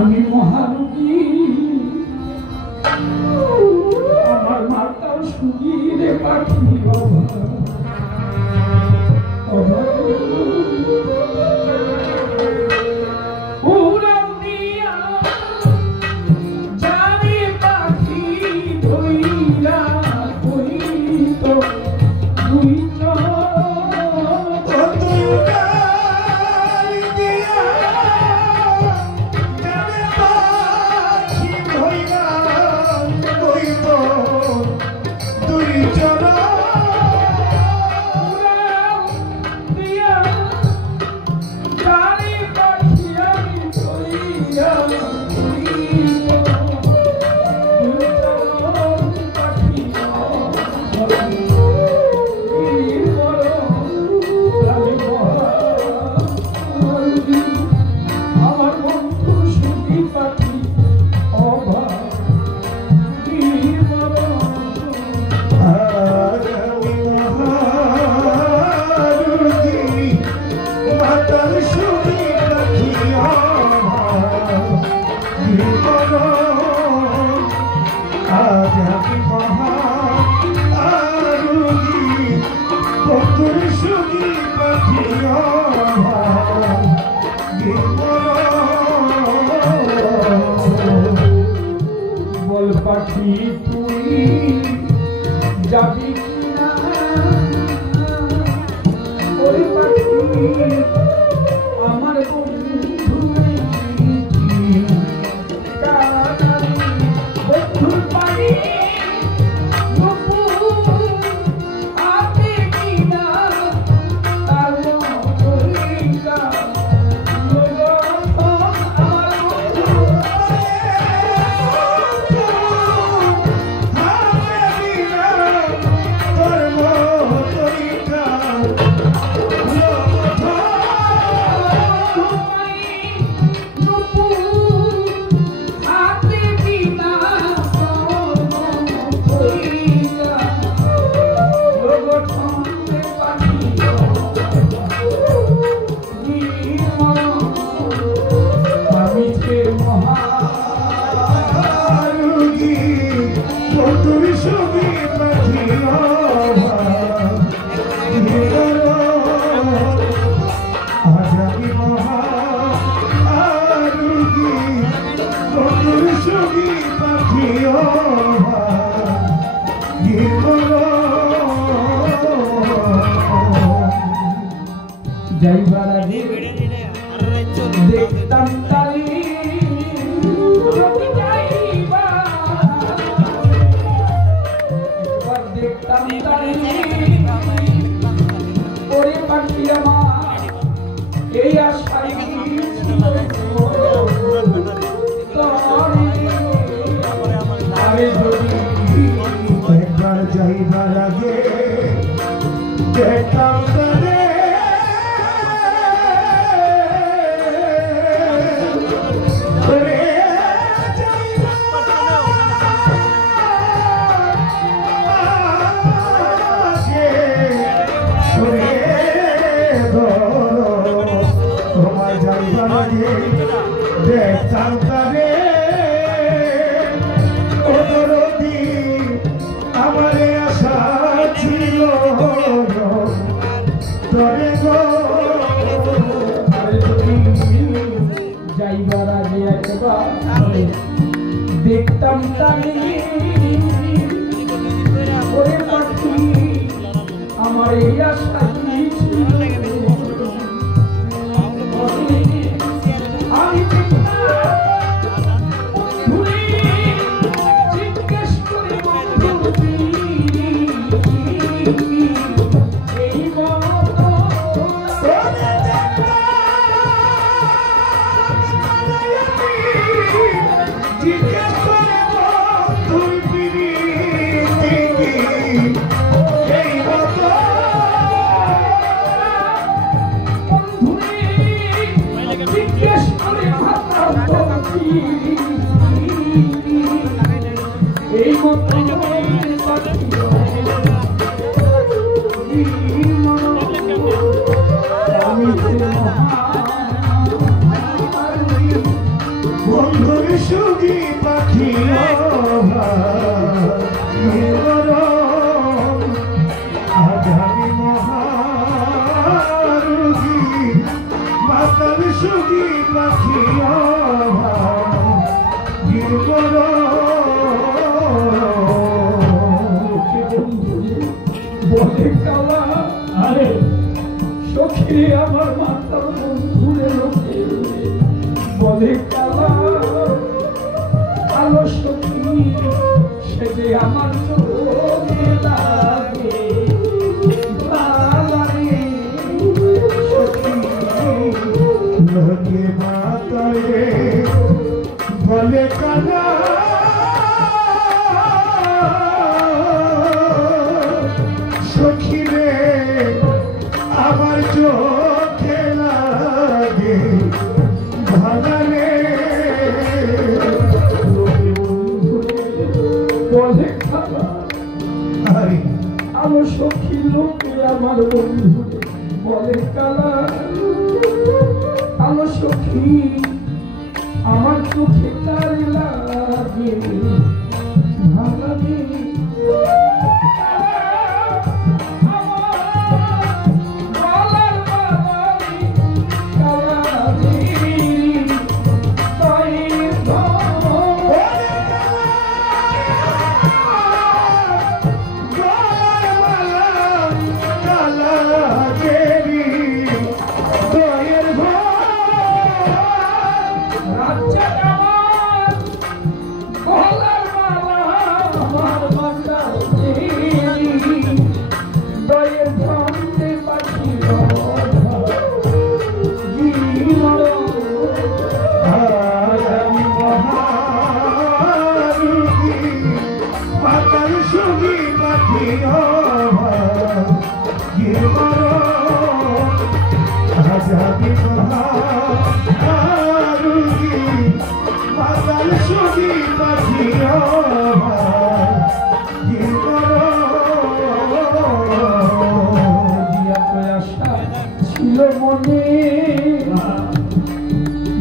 আমি মহারোগী আমার মাতার সুগীরে পাখি পাখি তুই যাবি কিনা ওই পাখি আমার বন্ধুর পানি দেখতাম তারি দেখতাম তারি ওরে পাখি আমার এই আশাই একবার যাইবার আগে দেখতাম তারে দেখতাম তারে আমার আশা ছিল তরে যাইবার আগে একবার দেখতাম তারে ওরে পাখি আমার এই আশা এই সুখী পাখি বলে কালা আরে সখী আমার মাতার বন্ধুরে লোকে বলে কালা আলো সখী সে যে আমার চোখে লাগে লোকে মাতারে বলে কালা সখী রে আমার চোখে লাগে ভাগারে বলে কালা আলো সখী লোকে আমার বন্ধু বলে কালা আলো সখী আমার চোখে তার লাগে ভাগারে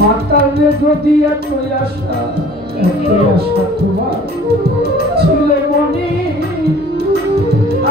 মাতালে যদি এত আশা তোমার ছিল মনে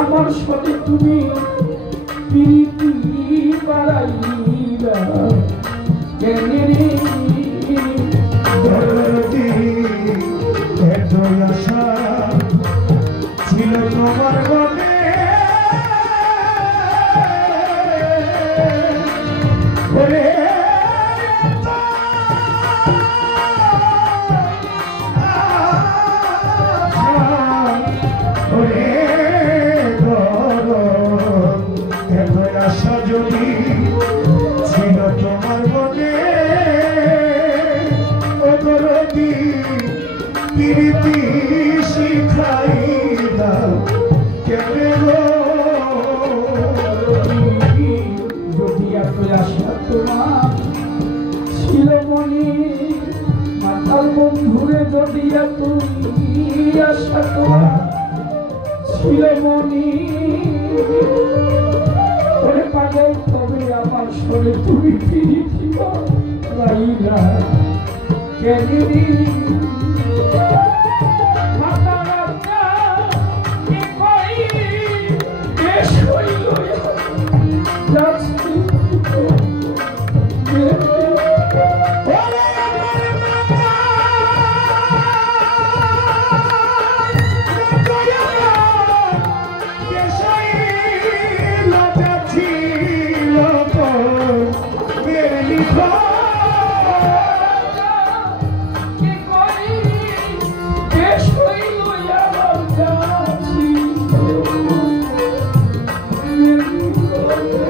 আমার সাথে তুমি প্রীতি বাড়াইবা কেন রে এত আশা ছিল তোমার মনে প্রীতি শিখাই দাও কেমনে গো যদি এত আশা তোমার ছিল মনে মাতাল বন্ধুরে যদি এত আশা তোমার ছিল মনে ওরে পাগল তবে আমার শরীরে তুমি প্রীতি রাইলা কেন Oh